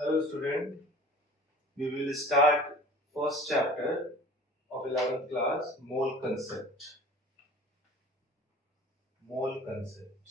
Hello student, we will start first chapter of 11th class, mole concept. Mole concept.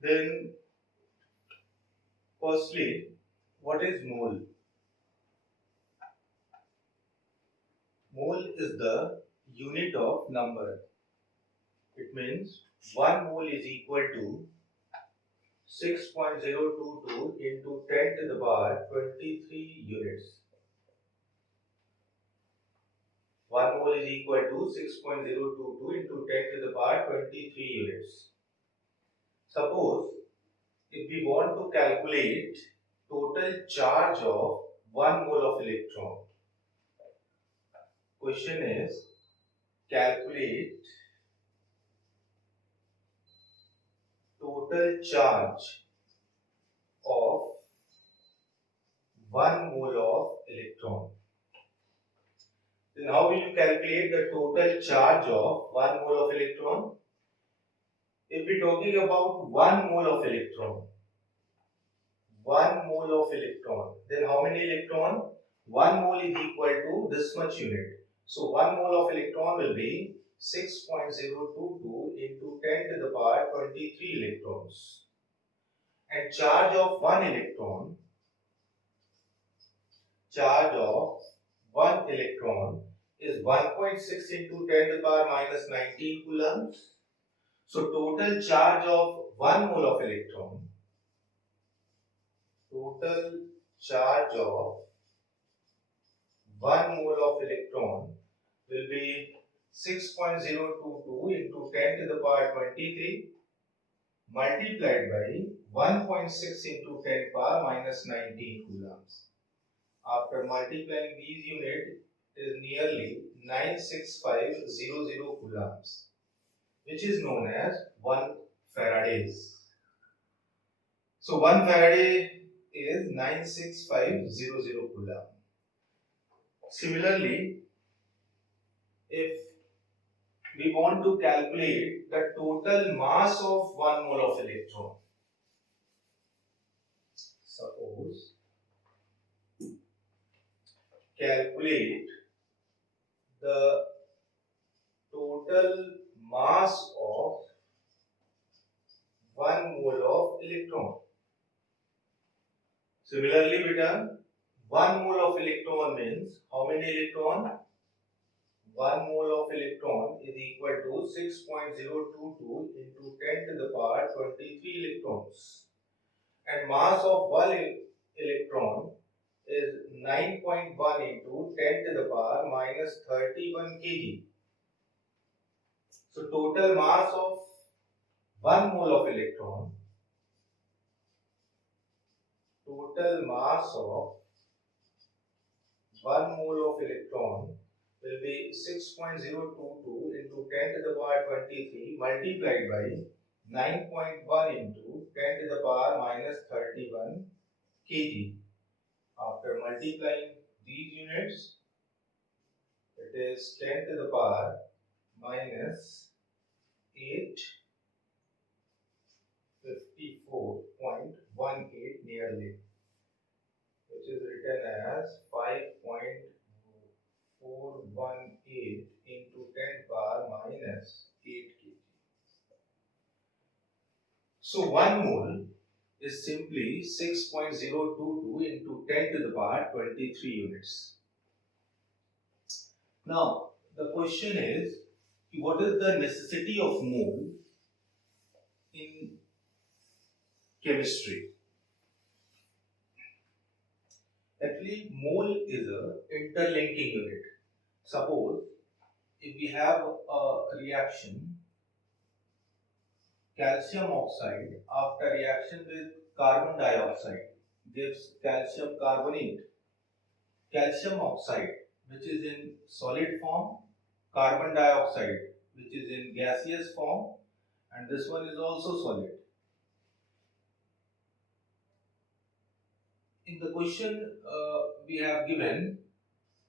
Then firstly, what is mole? Mole is the unit of number. It means 1 mole is equal to 6.022 into 10 to the power 23 units. 1 mole is equal to 6.022 into 10 to the power 23 units. Suppose if we want to calculate total charge of 1 mole of electron, question is calculate total charge of 1 mole of electron. Then how will you calculate the total charge of 1 mole of electron? If we are talking about 1 mole of electron, 1 mole of electron, then how many electron? 1 mole is equal to this much unit. So 1 mole of electron will be 6.022 into 10 to the power 23 electrons. And charge of 1 electron is 1.6 into 10 to the power minus 19 coulombs. So total charge of 1 mole of electron, total charge of 1 mole of electron will be 6.022 into 10 to the power 23 multiplied by 1.6 into 10 to the power minus 19 coulombs. After multiplying these units, it is nearly 96500 coulombs, which is known as 1 Faradays. So 1 Faraday is 96500 coulomb. Similarly, if we want to calculate the total mass of 1 mole of electron, suppose calculate the total mass of 1 mole of electron. Similarly, beta, 1 mole of electron means how many electron? 1 mole of electron is equal to 6.022 into 10 to the power 23 electrons. And mass of 1 electron is 9.1 into 10 to the power minus 31 kg. So total mass of 1 mole of electron, total mass of 1 mole of electron will be 6.022 into 10 to the power 23 multiplied by 9.1 into 10 to the power minus 31 kg. After multiplying these units, it is 10 to the power minus 854.18 nearly, which is written as 5.418 into 10 power minus 8 kg. So 1 mole is simply 6.022 into 10 to the power 23 units. Now the question is, what is the necessity of mole in chemistry? Actually, mole is a interlinking unit. Suppose if we have a reaction, calcium oxide after reaction with carbon dioxide gives calcium carbonate. Calcium oxide, which is in solid form, carbon dioxide, which is in gaseous form, and this one is also solid. In the question we have given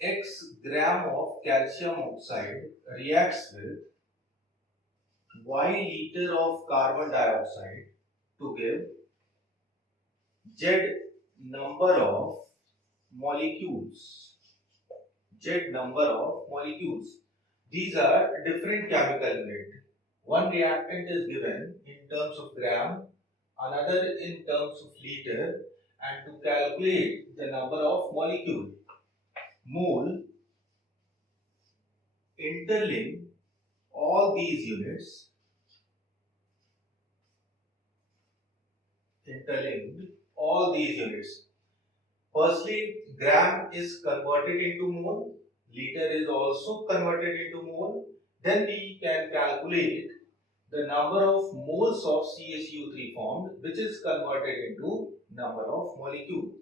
X gram of calcium oxide reacts with Y liter of carbon dioxide to give Z number of molecules. Z number of molecules. These are different chemical units. One reactant is given in terms of gram, another in terms of liter, and to calculate the number of molecule, mole, interlink all these units, Firstly, gram is converted into mole, liter is also converted into mole. Then we can calculate the number of moles of CaCO3 formed, which is converted into number of molecules.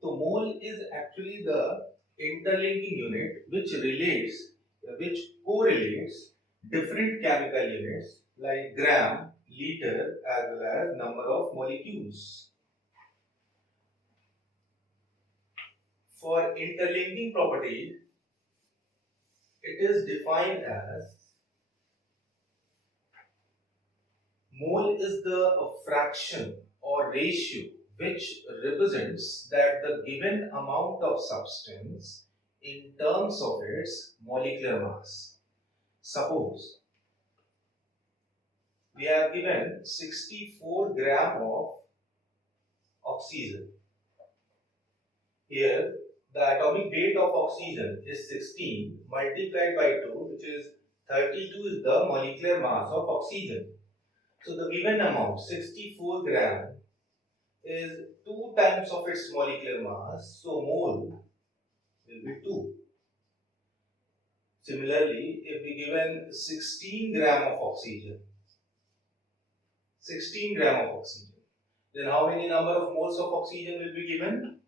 So mole is actually the interlinking unit which correlates different chemical units like gram, liter, as well as number of molecules. For interlinking property, it is defined as mole is the fraction or ratio which represents that the given amount of substance in terms of its molecular mass. Suppose we have given 64 gram of oxygen. Here the atomic weight of oxygen is 16 multiplied by 2, which is 32 is the molecular mass of oxygen. So the given amount 64 gram is 2 times of its molecular mass, so mole will be 2. Similarly, if we given 16 gram of oxygen, then how many number of moles of oxygen will be given?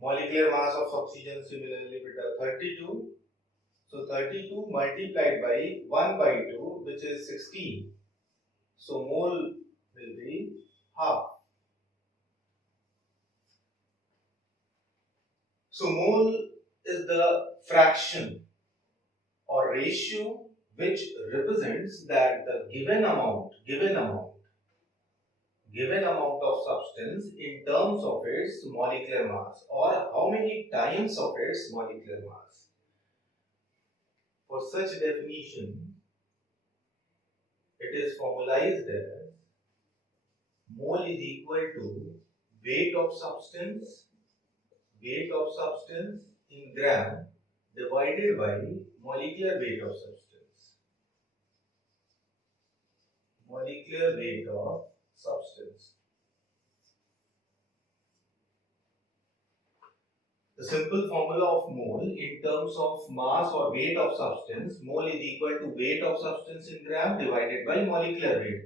Molecular mass of oxygen similarly with 32. So 32 multiplied by 1 by 2, which is 16. So mole will be half. So mole is the fraction or ratio which represents that the given amount of substance in terms of its molecular mass, or how many times of its molecular mass. For such definition, it is formalized as mole is equal to weight of substance in gram divided by molecular weight of substance. The simple formula of mole in terms of mass or weight of substance, mole is equal to weight of substance in gram divided by molecular weight.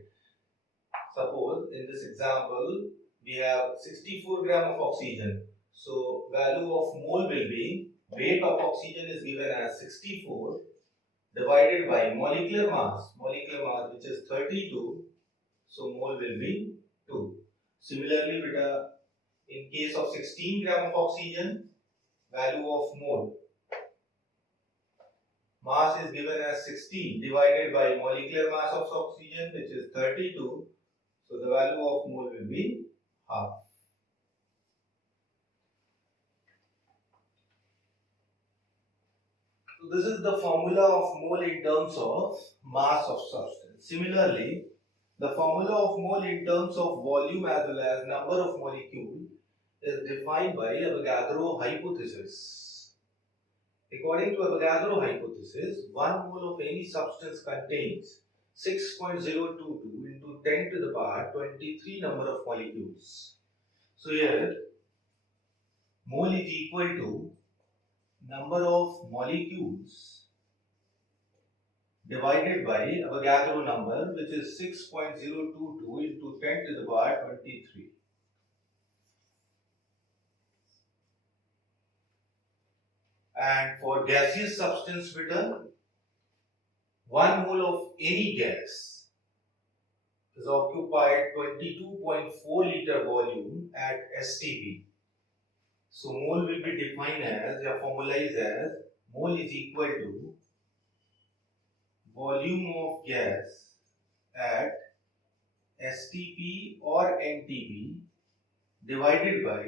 Suppose in this example we have 64 gram of oxygen. So value of mole will be, weight of oxygen is given as 64 divided by molecular mass which is 32. So mole will be 2. Similarly, in case of 16 gram of oxygen, value of mole mass is given as 16 divided by molecular mass of oxygen, which is 32. So the value of mole will be half. So this is the formula of mole in terms of mass of substance. Similarly, the formula of mole in terms of volume as well as number of molecule is defined by Avogadro hypothesis. According to Avogadro hypothesis, 1 mole of any substance contains 6.022 into 10 to the power 23 number of molecules. So here, mole is equal to number of molecules divided by Avogadro number, which is 6.022 into 10 to the power 23. And for gaseous substance bitter, 1 mole of any gas is occupied 22.4 liter volume at STP. So mole will be defined as, or formalized as, mole is equal to volume of gas at STP or NTP divided by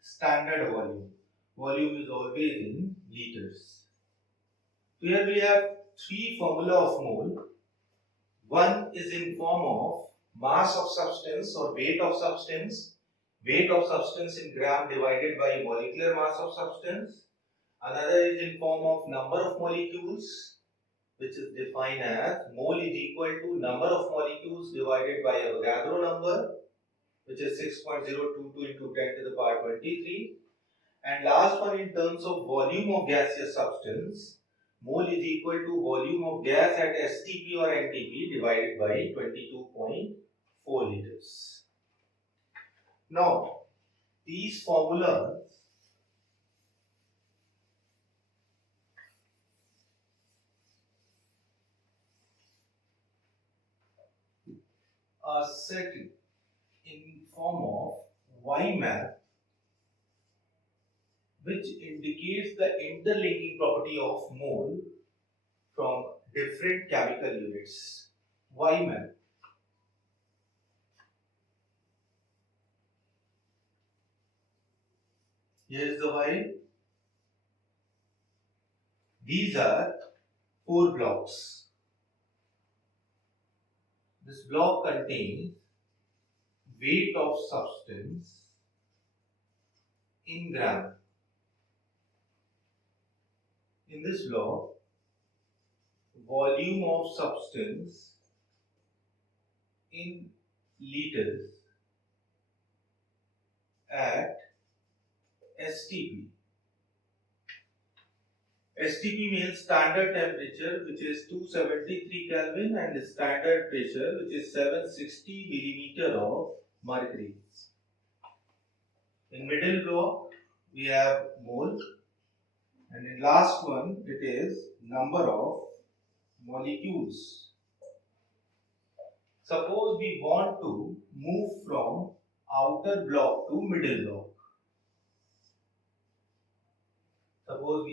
standard volume. Volume is always in liters. So here we have three formula of mole. One is in form of mass of substance or weight of substance. Weight of substance in gram divided by molecular mass of substance. Another is in form of number of molecules, which is defined as mole is equal to number of molecules divided by Avogadro number, which is 6.022 into 10 to the power 23. And last one, in terms of volume of gaseous substance, mole is equal to volume of gas at STP or NTP divided by 22.4 liters. Now, these formulas are set in form of Y map, which indicates the interlinking property of mole from different chemical units. Y map. Here is the Y. These are 4 blocks. This block contains weight of substance in gram. In this block, volume of substance in liters at STP. STP means standard temperature, which is 273 Kelvin, and the standard pressure, which is 760 millimeter of mercury. In middle block, we have mole, and in last one, it is number of molecules. Suppose we want to move from outer block to middle block. Suppose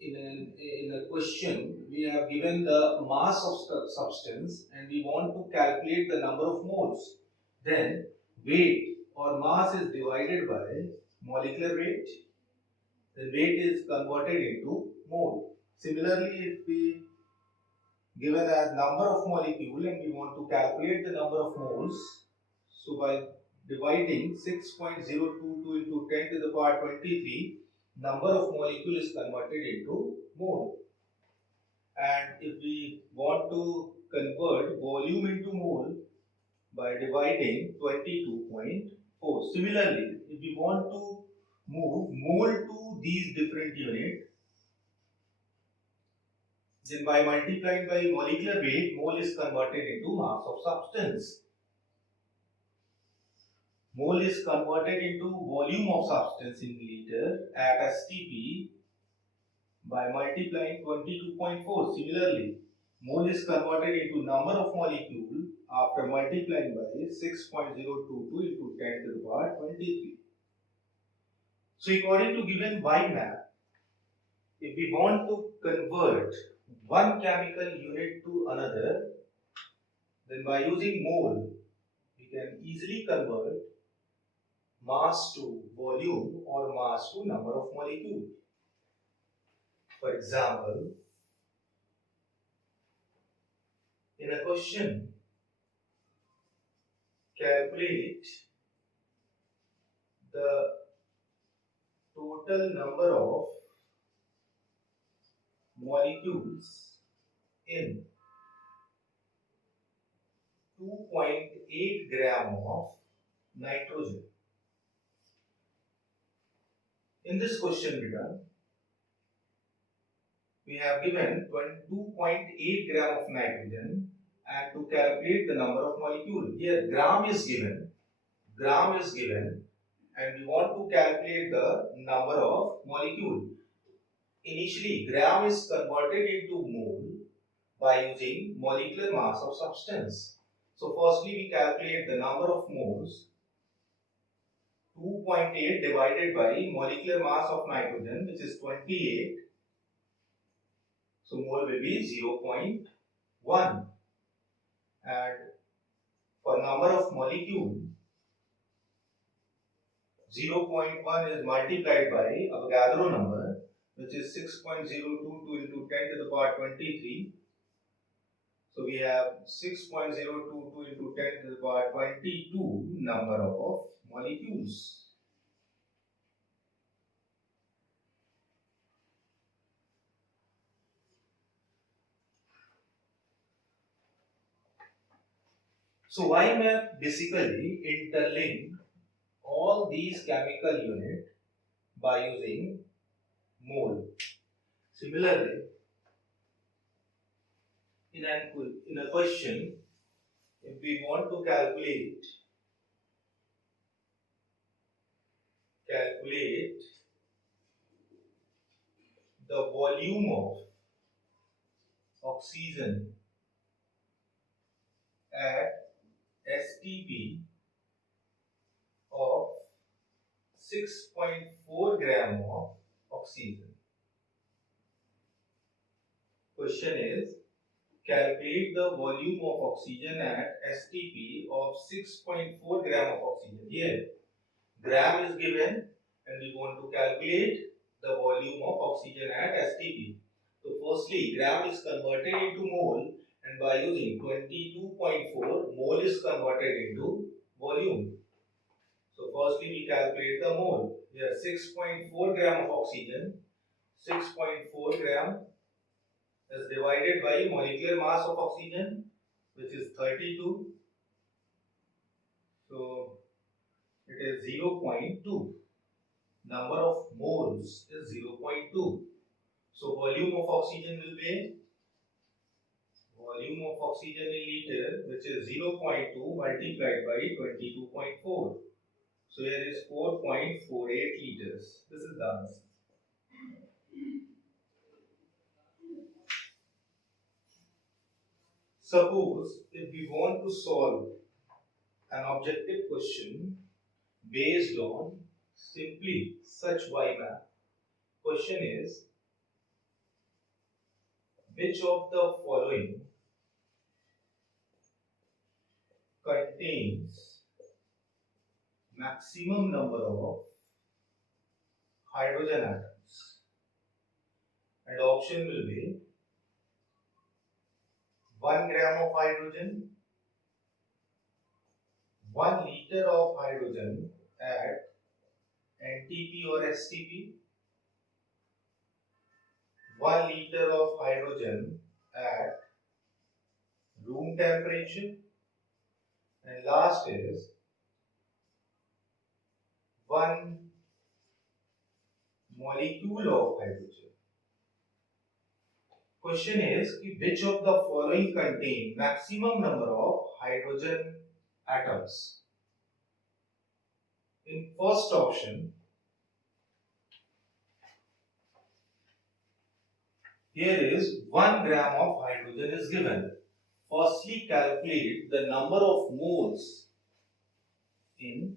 in a question we have given the mass of substance and we want to calculate the number of moles. Then weight or mass is divided by molecular weight. Then weight is converted into mole. Similarly, if we given as number of molecule and we want to calculate the number of moles, so by dividing 6.022 into 10 to the power 23, number of molecule is converted into mole. And if we want to convert volume into mole, by dividing 22.4. Similarly, if we want to move mole to these different units, then by multiplying by molecular weight, mole is converted into mass of substance. Mole is converted into volume of substance in liter at STP by multiplying 22.4. Similarly, mole is converted into number of molecule after multiplying by 6.022 into 10 to the power 23. So according to given Y map, if we want to convert one chemical unit to another, then by using mole, we can easily convert mass to volume or mass to number of molecules. For example, in a question, calculate the total number of molecules in 2.8 gram of nitrogen. In this question begun, we have given 2.8 gram of nitrogen and to calculate the number of molecules. Here gram is given and we want to calculate the number of molecules. Initially, gram is converted into mole by using molecular mass of substance. So firstly we calculate the number of moles, 2.8 divided by molecular mass of nitrogen, which is 28, So mole will be 0.1. And for number of molecule, 0.1 is multiplied by Avogadro number, which is 6.022 into 10 to the power 23. So we have 6.022 into 10 to the power 22 number of molecules. So YMAP basically interlinked all these chemical units by using mole. Similarly, in a question, if we want to calculate the volume of oxygen at STP of 6.4 gram of oxygen. Question is, calculate the volume of oxygen at STP of 6.4 gram of oxygen. Here, gram is given and we want to calculate the volume of oxygen at STP. So firstly, gram is converted into mole, and by using 22.4, mole is converted into volume. So firstly we calculate the mole. Here 6.4 gram of oxygen, 6.4 gram is divided by molecular mass of oxygen, which is 32. So it is 0.2. Number of moles is 0.2. So volume of oxygen will be volume of oxygen in liter, which is 0.2 multiplied by 22.4. So here is 4.48 liters. This is the answer. Suppose if we want to solve an objective question based on simply such YMAP, question is, which of the following contains maximum number of hydrogen atoms? And option will be 1 gram of hydrogen, 1 liter of hydrogen at NTP or STP, 1 liter of hydrogen at room temperature, and last is 1 molecule of hydrogen. Question is, which of the following contain maximum number of hydrogen atoms? In first option, here is 1 gram of hydrogen is given. Firstly, calculate the number of moles in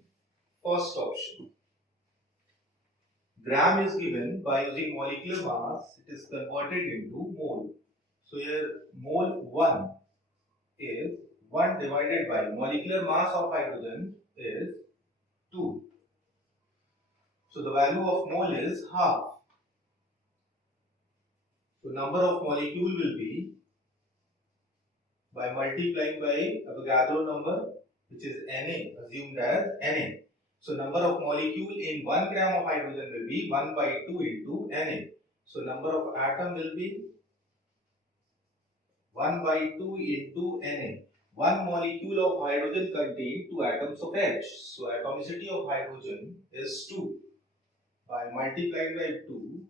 first option. Gram is given by using molecular mass, it is converted into mole. So here mole 1 is 1 divided by molecular mass of hydrogen is 2. So the value of mole is half. So number of molecule will be by multiplying by Avogadro number, which is Na, assumed as Na. So number of molecule in 1 gram of hydrogen will be 1 by 2 into Na. So number of atom will be 1 by 2 into Na. One molecule of hydrogen contains 2 atoms of H. So atomicity of hydrogen is 2. By multiplying by 2,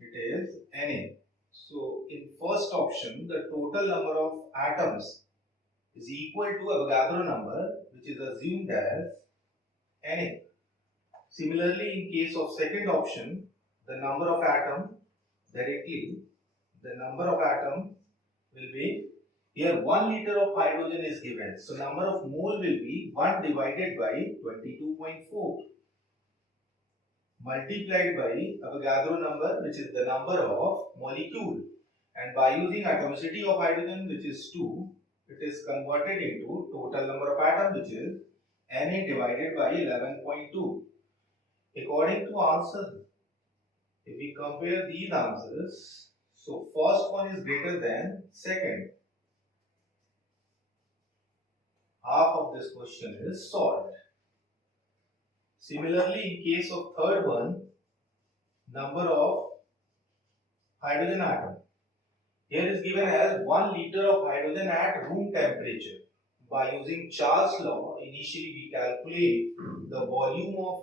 it is Na. So in first option, the total number of atoms is equal to Avogadro number, which is assumed as Na. Similarly, in case of second option, the number of atom will be, here 1 liter of hydrogen is given. So number of mole will be 1 divided by 22.4 multiplied by Avogadro number, which is the number of molecule, and by using atomicity of hydrogen, which is 2, it is converted into total number of atoms, which is Na divided by 11.2. According to answer, if we compare these answers, so first one is greater than second. Half of this question is solved. Similarly, in case of third one, number of hydrogen atom. Here is given as 1 liter of hydrogen at room temperature. By using Charles' law, initially we calculate the volume of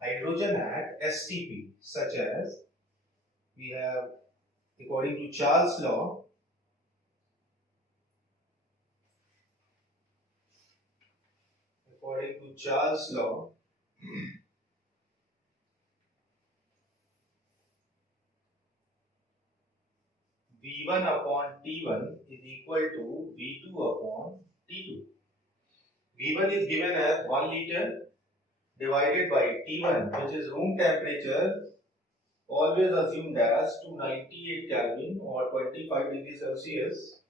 hydrogen at STP, such as we have, according to Charles' law, V1 upon T1 is equal to V2 upon T2. V1 is given as 1 liter divided by T1, which is room temperature, always assumed as 298 Kelvin or 25 degrees Celsius.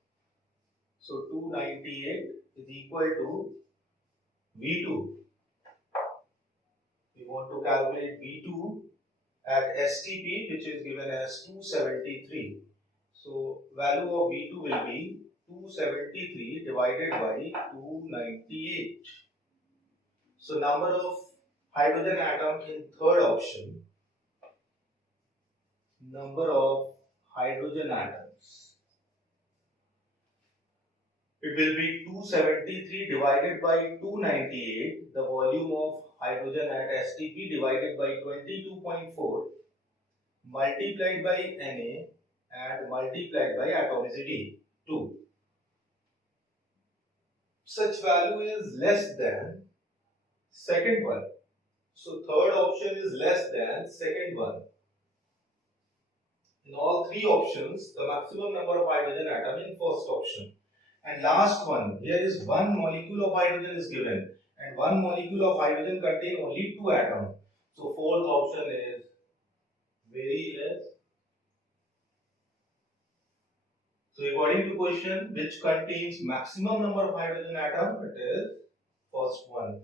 So 298 is equal to V2. We want to calculate V2 at STP, which is given as 273. So value of V2 will be 273 divided by 298. So number of hydrogen atom in third option, number of hydrogen atoms, it will be 273 divided by 298, the volume of hydrogen at STP divided by 22.4 multiplied by Na and multiplied by atomicity 2. Such value is less than second one. So third option is less than second one. In all three options, the maximum number of hydrogen atom in first option. And last one, here is 1 molecule of hydrogen is given, and 1 molecule of hydrogen contain only 2 atoms. So fourth option is very less. So according to question, which contains maximum number of hydrogen atom, it is first one.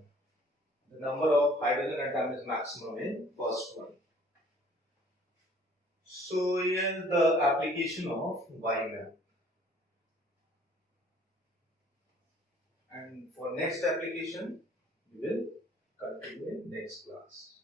The number of hydrogen atom is maximum in first one. So here is the application of Y-map. And for next application, we will continue in next class.